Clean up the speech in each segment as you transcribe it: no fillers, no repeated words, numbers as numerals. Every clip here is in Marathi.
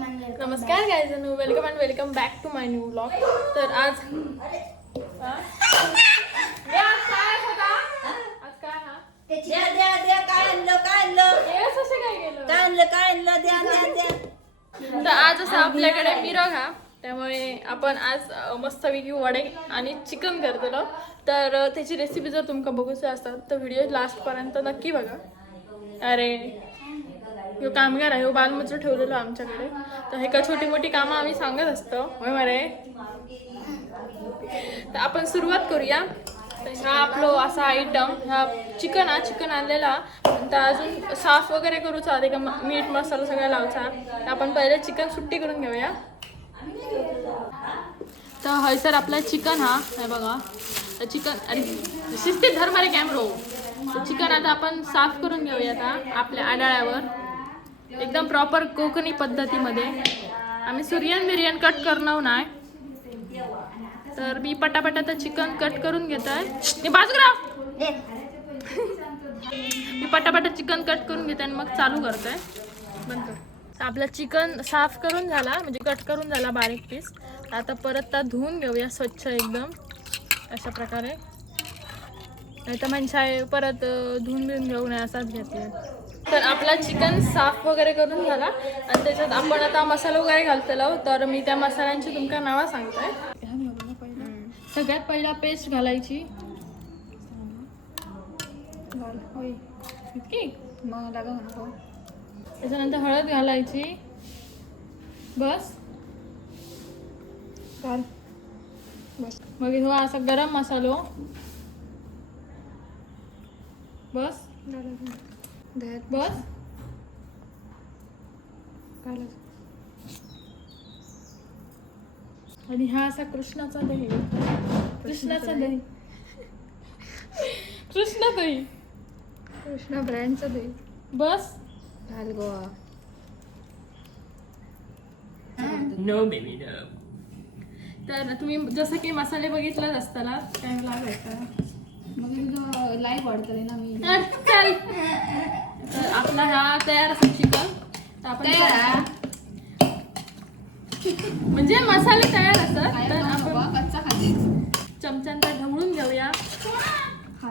नमस्कार guys, welcome and welcome back to my new vlog. तर आज तर आज असं आपल्याकडे मिरग हा, त्यामुळे आपण आज मस्तपैकी वडे आणि चिकन करतलो. तर त्याची रेसिपी जर तुमका बघूची असतात तर व्हिडिओ लास्ट पर्यंत नक्की बघा. अरे ह्यो कामगार आहे, ह्यो बालमजूर ठेवलेलो आमच्याकडे. तर हे का छोटी मोठी कामं आम्ही सांगत असतो होय मरे. तर आपण सुरुवात करूया. हा आपलो असा आयटम, हा चिकन आणलेला. तर अजून साफ वगैरे करूचा आधी का मीठ मसाला सगळा लावचा. तर आपण पहिले चिकन सुट्टी करून घेऊया. तर हयसर आपला चिकन हा हे बघा. तर चिकन अरे शिस्तीत धर मारे कॅमेरो. तर चिकन आता आपण साफ करून घेऊया आता आपल्या आडाळ्यावर एकदम प्रॉपर कोकणी पद्धतीमध्ये. आम्ही बिर्याणी कट करणार नाही. तर मी पटापटा तर चिकन कट करून घेत आहे. मी पटापटा चिकन कट करून घेते आणि मग चालू करतोय. बंद कर. आपलं चिकन साफ करून झाला, म्हणजे कट करून झाला बारीक पीस. आता परत तर धुवून घेऊया स्वच्छ एकदम अशा प्रकारे. नाही तर म्हणजे परत धुवून घेऊ नये असाच घेतले. तर आपला चिकन साफ वगैरे करून झाला आणि त्याच्यात आपण आता मसाला वगैरे घालतलो. तर मी त्या मसाल्यांची तुमका नावं सांगतोय. सगळ्यात पहिला पेस्ट घालायची. इतकी मग लागा नको. त्याच्यानंतर हळद घालायची. बस घाल. बस मग हो असा गरम मसालो. बस बस आणि हा असा कृष्णाचा दही. कृष्णाचा दही कृष्णा ब्रँडचा दही. बस घाल गोवा. No baby no. तर तुम्ही जसं की मसाले बघितलाच असताना काय लागायचं मग लाईव्ह वाढतले ना मी. तर आपला हा तयार असतो चिकन. आपण म्हणजे मसाले तयार असतात. तर आपण कच्चा चमच्यांचा ढवळून घेऊया.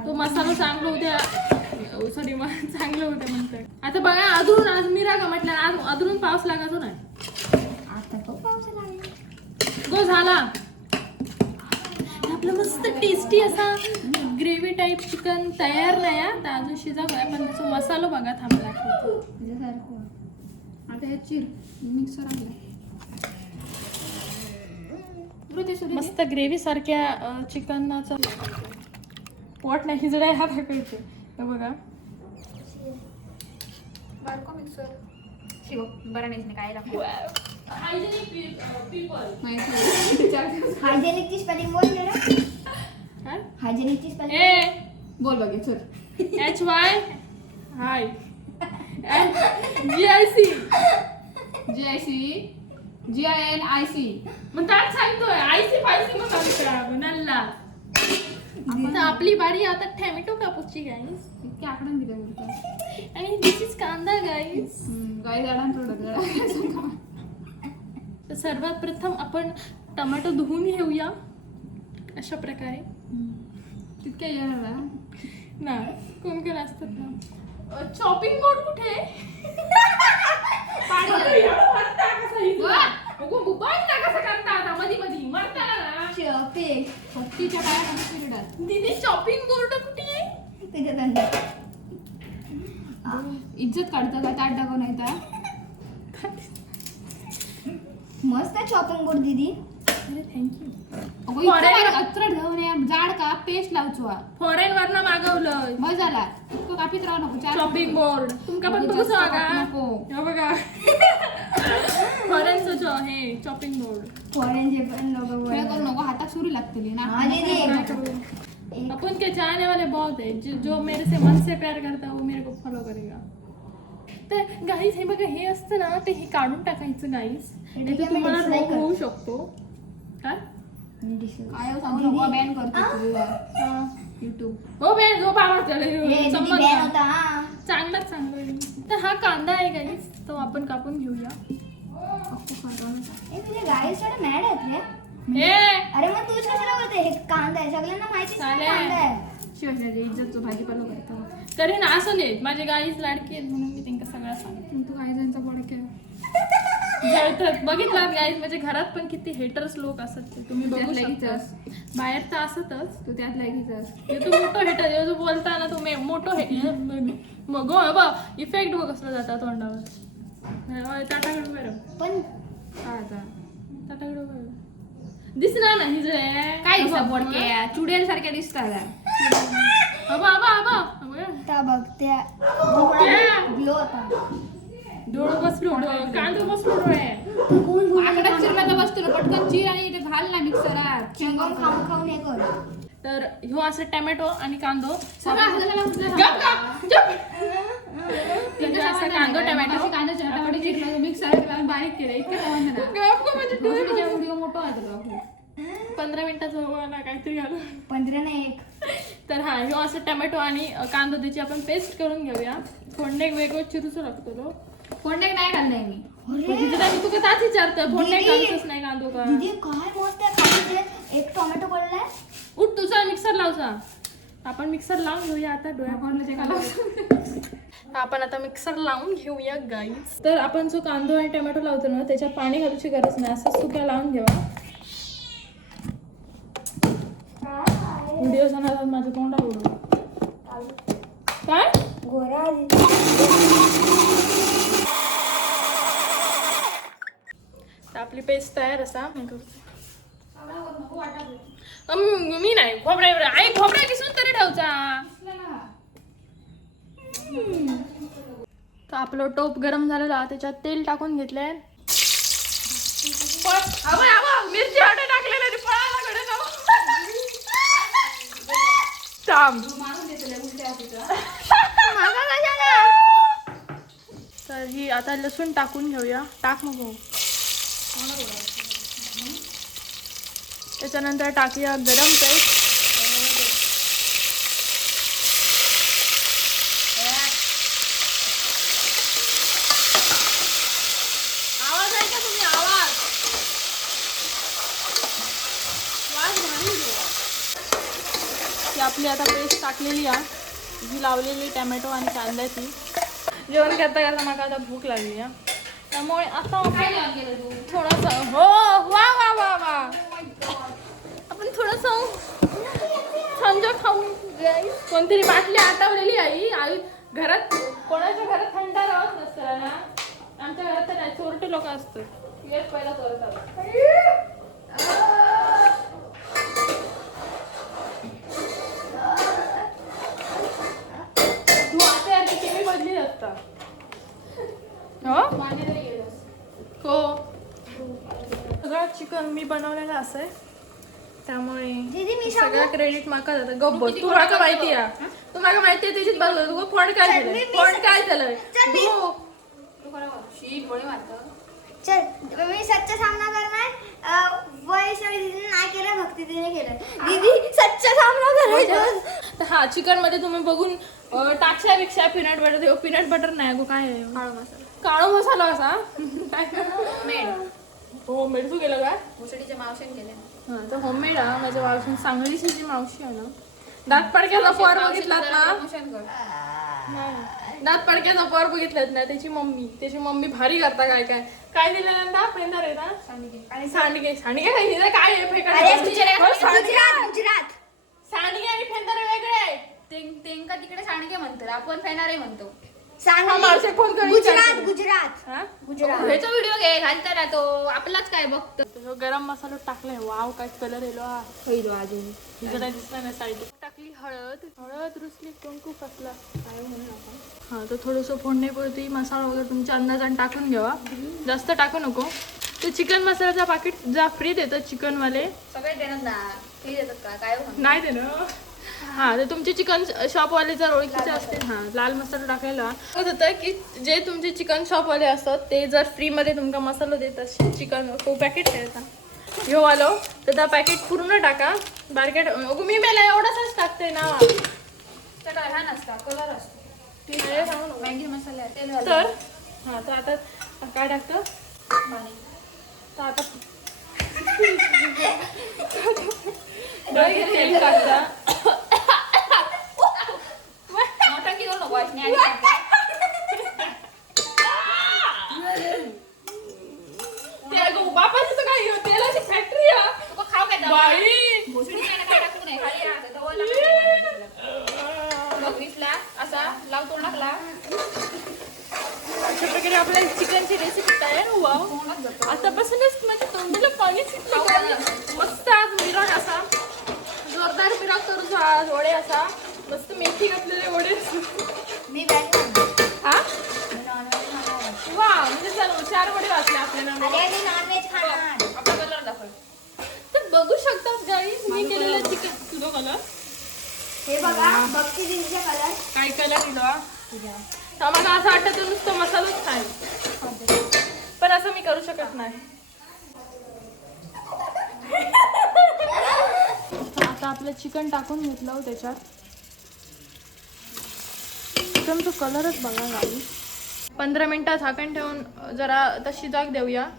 तो मसाला चांगला उद्या सॉरी चांगलं होतं म्हणतात. आता बघा अधून आज मिरागा म्हटलं आज अधून पाऊस लागायचो नाही. आता तो पाऊस गो झाला. आपलं मस्त टेस्टी असा ग्रेव्ही टाईप चिकन तयार नाही. आता अजून शिजावं पण त्याचा मसाला बघा थांबला. आता हे चिर मिक्सर आणलं. मस्त ग्रेव्ही सारख्या चिकनाचा पोट नाही शिजलाय हा टाकायचे. तर बघा शिव बरं नाही काय लागतं. हायजेनिकची स्पेलिंग बोल जरा. हायजेनिकची स्पेलिंग बोल बघे सर. HY हाय GIC GINIC मग त्यात सांगतोय IC फायसी मग आम्ही नल्ला. आता आपली बारी. आता टॅमॅटो कापूची गाईस. इतके आकडून दिले बोलतो. आणि दिस इज कांदा गाईस. गाई झाडां थोडं. तर सर्वात प्रथम आपण टोमॅटो धुवून घेऊया अशा प्रकारे. तितक्या येणार ना कोण असतात ना. चॉपिंग बोर्ड कुठे हत्तीच्या पाया दीदी चॉपिंग बोर्ड कुठे आहे. इज्जत काढतं का ताट टाकून नाही तर मस्त चॉपिंग बोर्ड दीदी. अरे थँक्यू. अत्र घेऊन जाड का पेस्ट लावचो. फॉरेन वरनं मागवलं. मग झाला इतकं कापीत राहू नको. चॉपिंग बोर्ड तुमका पण बघू का नको. हे बघा फॉरेनचं हे चॉपिंग बोर्ड. फॉरेनचे पण लोक करू नको. हातात सुरी लागते ना. अपन के चाहने वाले बहुत है. जो मेरे से मन से प्यार करता है वो मेरे को फॉलो करेगा. तर गाईस हे बघा हे असतं ना ते हे काढून टाकायचं गाईस. तुम्हाला रोग होऊ शकतो. काय काय सांगू नको. बॅन करतो युट्यूब. हो बॅन जो होता चांगलं. तर हा कांदा आहे गाईस तो आपण कापून घेऊया. हे तुझे गाईस थोडे मॅड आहेत रे. हे अरे मग तूच कशाला बोलते हे कांदा आहे सगळ्यांना माहिती आहे कांदा आहे. शिवाजी इज्जतचं भाजीपाला करतो. तरी ना असं नाही माझी गाईच लाडकी आहेत म्हणून मी त्यांना सगळं सांगते. तू काही जणांचा बळ केला. जळतात बघितलं गाईज म्हणजे घरात पण किती हेटर्स लोक असतात ते तुम्ही बघू त्यातला शकता. इथंच. बाहेर तर असतच. तू त्यातला एकीचास. तू मोठं हेटर जो बोलता ना तुम्ही मोठं हे मग इफेक्ट बघ कसला जाता तोंडावर. ताटाकडे बरं पण काय आता? ताटाकडे बरं दिसणार नाही जळे काय बोडक्या चुडेल सारख्या दिसतात. आबा आबा आबा आबा. त्या बघ त्या ग्लो होता. डोळं बसलो कांदो बसलो डोळे. आकडा चिरला तर बसतो पटकन चिर आणि ते घाल ना मिक्सरात. चिंगम खाऊन खाऊन हे कर. तर ह्यो असं टोमॅटो आणि कांदो सगळं हाताला उचलून गप गप चुप. म्हणजे असं कांदो टोमॅटो कांदा टोमॅटो चिरला मिक्सर केला बारीक केलं इतकं जवळ गप गप म्हणजे ना व्हिडिओ मोठा होता 15 मिनिटाचं मला काहीतरी घालून 15 नाही 1. तर हा ह्यो असं टोमॅटो आणि कांदा त्याची आपण पेस्ट करून घेऊया. फोडणे वेगळं चिरूचो लागतो तो. कोणते नाही घाललंय मी. मी तुका ताच विचारतं फोडणे दीदी. घालतोच नाही कांदो का. दीदी काय मस्त आहे खायचे. एक टोमॅटो पडलाय. उठ तुझा मिक्सर लावचा. आपण मिक्सर लावून घेऊया आता डोळ्या ते घाला. आपण आता मिक्सर लावून घेऊया गाईज. तर आपण जो कांदो आणि टोमॅटो लावतो ना त्याच्यात पाणी घालायची गरज नाही असं सुक्या लावून घेवा. व्हिडिओ जाणार माझं तोंड आवडू काय गोरा तर आपली पेस्ट तयार असा मी नाही खोबऱ्या आई खोबऱ्या किसून तरी ठेवचा. तर आपलं टोप गरम झालेला त्याच्यात तेल टाकून घेतलंय. मिरची हवडे टाकलेले पळाला कडे तर ही आता लसूण टाकून घेऊया. टाक मग त्याच्यानंतर टाकूया गरम पेस्ट. आवाज आहे का तुम्ही आवाज ती आपली आता पेस्ट टाकलेली आहे जी लावलेली टोमॅटो आणि कांद्याची. जेवण करता करता मला आता भूक लागली आहे त्यामुळे आता आपण थोडंसं हो वा वा वा वा आपण थोडंसं थंड खाऊन कोणतरी बाटली आटवलेली आई घरात कोणाच्या घरात थंड राहत नसतं ना. आमच्या घरात तर नाही चोरटे लोक असतात. येत पहिला चोरतात. तू आता केमी बदली असता हो सगळं चिकन मी बनवलेलं असं त्यामुळे दीदी मी सगळं क्रेडिट माका जातं. गप्प बस. तू माका माहिती आहे तू माका माहिती आहे त्याच्यात बघलं तू फोन काय झालंय फोन काय झालंय चल मी सच्चा सामना करणार. वैष्णवी दीदीने नाही केलं भक्ती दीदीने केलं. दीदी सच्चा सामना करायचा. तर हा चिकन मध्ये तुम्ही बघून टाकशापेक्षा पीनट बटर देऊ. पीनट बटर नाही गो काय आहे काळो मसाला असा होममेड तू केलं का मुसडीच्या मावशीने केले. हा तर होममेड हा माझ्या मावशी सांगलीची जी मावशी आहे ना दात पडक्याचा पोर बघितलात ना दात पडक्याचा पोर बघितलात ना त्याची मम्मी भारी करता काय काय काय दिल्यानंतर फेंदर आहे ना आणि सांडगे काय दिलं काय आहे गुजरात सांडगे आणि फेंदर वेगळे आहे. तेंका तिकडे सांडगे म्हणतात आपण फेनारे म्हणतो. मावशी फोन करून गुजरात गुजरात ह्याचा व्हिडिओ घे घालता ना तो आपलाच काय बघतो. गरम मसाला टाकलाय वाव काय कलर येलो हा अजून इकडे दिसला नाही साईड टाकली हळद रुसली कुंकू फसला काय म्हणून आपण हा तर थोडंसं फोडणीपुरती मसाला वगैरे तुमच्या अंदाजाने टाकून घ्यावा. जास्त टाकू नको. ते चिकन मसाल्याचा पाकिट जा फ्री देतात चिकनवाले सगळे देणार ना ते देतात का काय नाही दे ना. हा तर तुमचे चिकन शॉपवाले जर ओळखीचे असतील हा लाल मसाला टाकायला होतं की जे तुमचे चिकन शॉपवाले असतात ते जर फ्रीमध्ये तुमका मसाला देत असतील चिकन तो पॅकेट ठेवता घेऊ आलो तर त्या पॅकेट पूर्ण टाका. बारकेट मी मेला एवढाच टाकते ना काय हा नसता कलर असतो मॅगी मसाला तर हा तर आता काय टाकतं तर आता तेल टाकता. मोठा किलो नको वाटणे आणि बापाचं काय हो, तेलाची फॅक्टरी तुका खाऊ काय दवा? बाई. भोसडी काय ना काय टाकू नये खाली राहतं. दवा लागतं. बघ विसला असा लाव तोंडाकला अशा प्रकारे आपल्या चिकनची रेसिपी तयार व्हा. तोंडात जातं. आतापासूनच म्हणजे तोंडाला पाणी सुटलं. मस्त आज मिरग असा जोरदार मिरग करू आज वडे असा मस्त मेथी घातलेले वडे. मी व्हेज खाणार. हा मी नॉनव्हेज खाणार. वा म्हणजे चल 4 वडे वाचले आपल्याला. अरे मी नॉनव्हेज खाणार. आपला कलर दाखव. तर बघू शकतात गाईज मी केलेलं चिकन. तुझं कलर हे बघा भक्ती दिदीचा कलर. काय कलर दिला आम्हाला असं वाटतं नुसतं मसालाच खाय पण असं मी करू शकत नाही. आता आपलं चिकन टाकून घेतलं हो त्याच्यात. चिकनचा कलरच बघा गावी. 15 मिनिटं झाकण ठेवून जरा तशी जाग देऊया.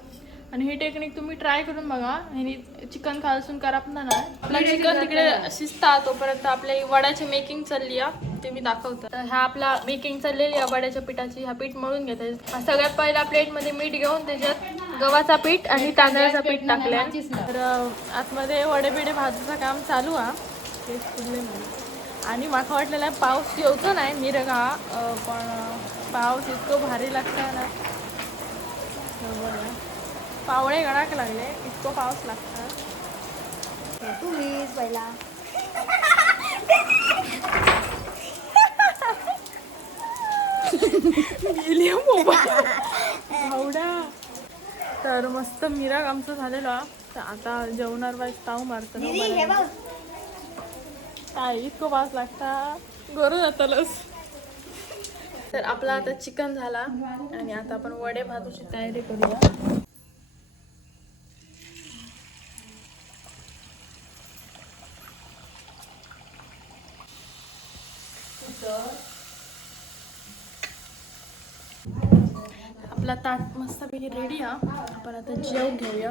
आणि ही टेक्निक तुम्ही ट्राय करून बघा. ह्यानी चिकन खालसून करपणार नाही. आपलं चिकन तिकडे शिजतात तोपर्यंत आपल्या वड्याची मेकिंग चालली आहे ते मी दाखवतो. तर ह्या आपला मेकिंग चाललेली आहे वड्याच्या पिठाची. हा पीठ मळून घेते. सगळ्यात पहिला प्लेटमध्ये मीठ घेऊन त्याच्यात गव्हाचा पीठ आणि तांदळाचं पीठ टाकले. तर आतमध्ये वडे बिडे भाजूचं काम चालू आहे ते फुडले मध्ये. आणि मला वाटलेला पाऊस येऊचं नाही मिरगा पण पाऊस इतकं भारी लागतं ना. पावळे गडाक लागले इतकं पाऊस लागतं. तुम्हीच पहिला. गेली भावडा. तर मस्त मिरग आमचं झालेलं. तर आता जेवणार वाईस ताव मारतं दीदी हे बघ. काय इतकं पाऊस लागता गरज जातालच. तर आपला आता चिकन झाला आणि आता आपण वडे भाजूची तयारी करूया. आपला ताट मस्तपैकी रेडी आहे. आपण आता जेव घेऊया.